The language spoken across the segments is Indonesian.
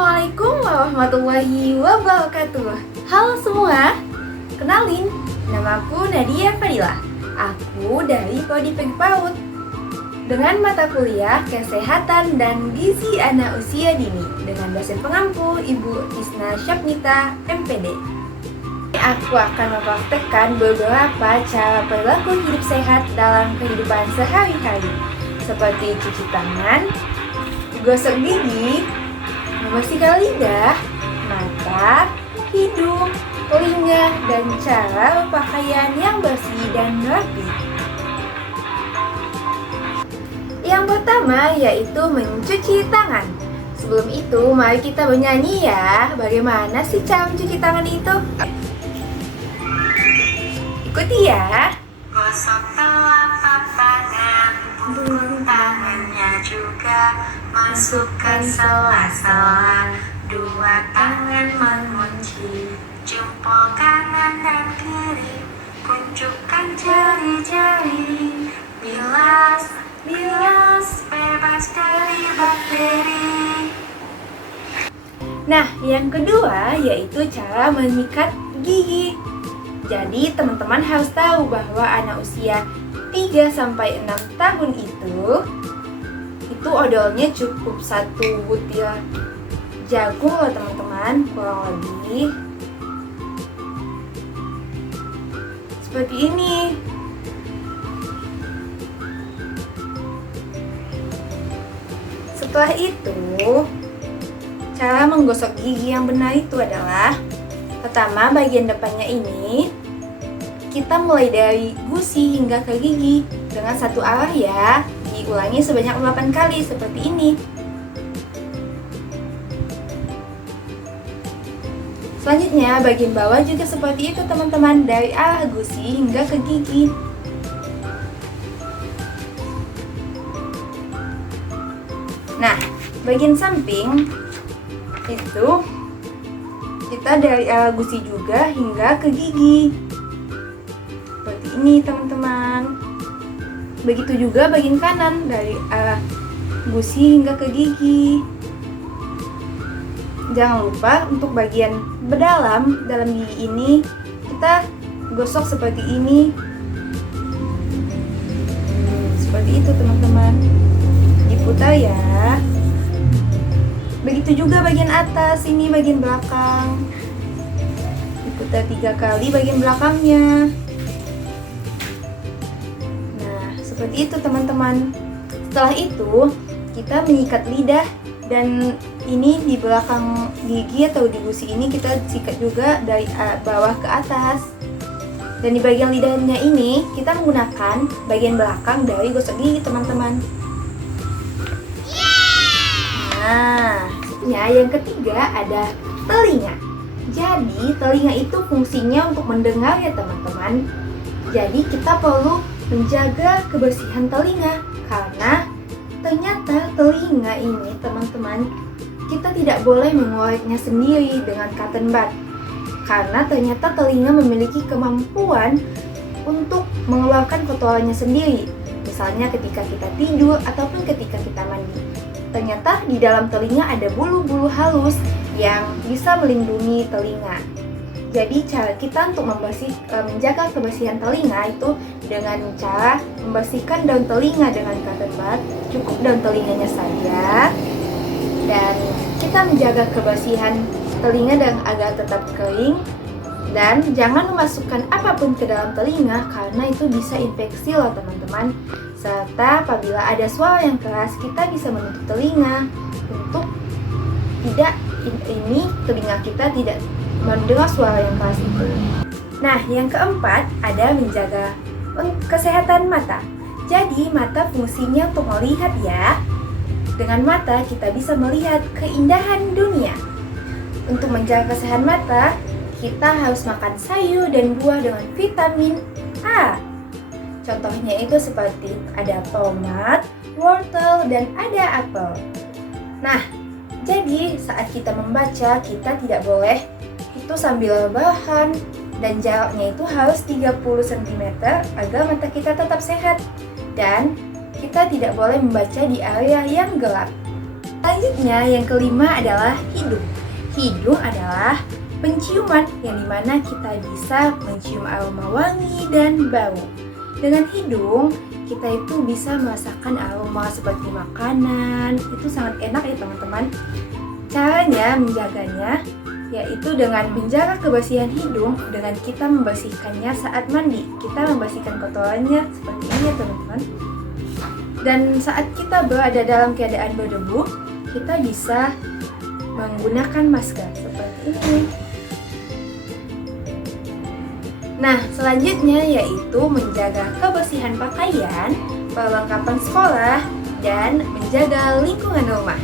Assalamualaikum warahmatullahi wabarakatuh. Halo semua, kenalin, namaku Nadia Fadila. Aku dari Prodi PAUD dengan mata kuliah Kesehatan dan Gizi Anak Usia Dini dengan dosen pengampu Ibu Isna Syapnita, MPD. Aku akan mempraktekkan beberapa cara perilaku hidup sehat dalam kehidupan sehari-hari, seperti cuci tangan, gosok gigi, membersihkan lidah, mata, hidung, telinga, dan cara berpakaian yang bersih dan rapi. Yang pertama yaitu mencuci tangan. Sebelum itu, mari kita bernyanyi ya. Bagaimana sih cara mencuci tangan itu? Ikuti ya. Gosok telapak tangan, buang tangannya juga, masukkan sela-sela, dua tangan mengunci, jempol kanan dan kiri, kunjukkan jari-jari, bilas, bebas dari bakteri. Nah, yang kedua yaitu cara menyikat gigi. Jadi, teman-teman harus tahu bahwa anak usia 3-6 tahun itu odolnya cukup 1 butir jagung loh teman-teman, kurang lebih seperti ini. Setelah itu, cara menggosok gigi yang benar itu adalah pertama, bagian depannya ini kita mulai dari gusi hingga ke gigi dengan satu arah ya. Diulangi sebanyak 8 kali seperti ini. Selanjutnya, bagian bawah juga seperti itu teman-teman, dari arah gusi hingga ke gigi. Nah, bagian samping itu kita dari arah gusi juga hingga ke gigi. Seperti ini teman-teman. Begitu juga bagian kanan dari arah gusi hingga ke gigi. Jangan lupa untuk bagian dalam gigi ini kita gosok seperti ini. Seperti itu teman-teman. Diputar ya. Begitu juga bagian atas, ini bagian belakang. Diputar 3 kali bagian belakangnya. Nah, seperti itu teman-teman. Setelah itu, kita menyikat lidah, dan ini di belakang gigi atau di gusi ini kita sikat juga dari bawah ke atas. Dan di bagian lidahnya ini kita menggunakan bagian belakang dari gosok gigi teman-teman. Nah, yang ketiga ada telinga. Jadi, telinga itu fungsinya untuk mendengar ya teman-teman. Jadi, kita perlu menjaga kebersihan telinga karena ternyata telinga ini teman-teman, kita tidak boleh mengoreknya sendiri dengan cotton bud. Karena ternyata telinga memiliki kemampuan untuk mengeluarkan kotorannya sendiri. Misalnya ketika kita tidur ataupun ketika kita mandi. Ternyata di dalam telinga ada bulu-bulu halus yang bisa melindungi telinga. Jadi cara kita untuk menjaga kebersihan telinga itu dengan cara membersihkan daun telinga dengan cotton bud. Cukup daun telinganya saja. Dan kita menjaga kebersihan telinga dan agar tetap kering. Dan jangan memasukkan apapun ke dalam telinga karena itu bisa infeksi loh teman-teman. Serta apabila ada suara yang keras, kita bisa menutup telinga untuk telinga kita tidak mendengar suara yang keras itu. Nah, yang keempat ada menjaga kesehatan mata. Jadi, mata fungsinya untuk melihat ya. Dengan mata kita bisa melihat keindahan dunia. Untuk menjaga kesehatan mata, kita harus makan sayur dan buah dengan vitamin A. Contohnya itu seperti ada tomat, wortel, dan ada apel. Nah, jadi saat kita membaca, kita tidak boleh itu sambil rebahan, dan jaraknya itu harus 30 cm agar mata kita tetap sehat. Dan kita tidak boleh membaca di area yang gelap. Selanjutnya yang kelima adalah hidung. Hidung adalah penciuman yang dimana kita bisa mencium aroma wangi dan bau. Dengan hidung kita itu bisa merasakan aroma seperti makanan. Itu sangat enak ya teman-teman. Caranya menjaganya yaitu dengan menjaga kebersihan hidung dengan kita membersihkannya saat mandi. Kita membersihkan kotorannya seperti ini ya teman-teman. Dan saat kita berada dalam keadaan berdebu, kita bisa menggunakan masker seperti ini. Nah, selanjutnya yaitu menjaga kebersihan pakaian, perlengkapan sekolah, dan menjaga lingkungan rumah.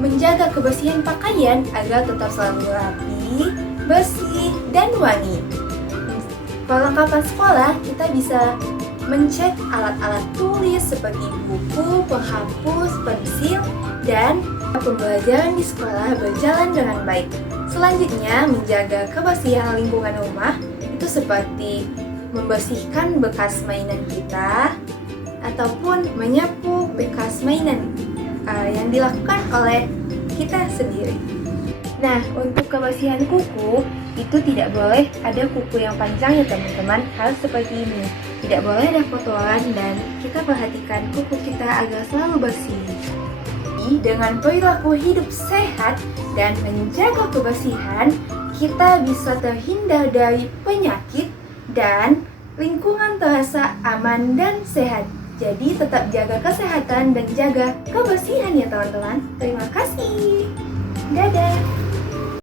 Menjaga kebersihan pakaian agar tetap selalu rapi, bersih, dan wangi. Perlengkapan sekolah kita bisa mencek alat-alat tulis seperti buku, penghapus, pensil, dan pembelajaran di sekolah berjalan dengan baik. Selanjutnya, menjaga kebersihan lingkungan rumah itu seperti membersihkan bekas mainan kita ataupun menyapu bekas mainan yang dilakukan oleh kita sendiri. Nah, untuk kebersihan kuku itu tidak boleh ada kuku yang panjang ya teman-teman, harus seperti ini. Tidak boleh ada kotoran dan kita perhatikan kuku kita agar selalu bersih. Dengan perilaku hidup sehat dan menjaga kebersihan, kita bisa terhindar dari penyakit dan lingkungan terasa aman dan sehat. Jadi tetap jaga kesehatan dan jaga kebersihan ya teman-teman. Terima kasih. Dadah.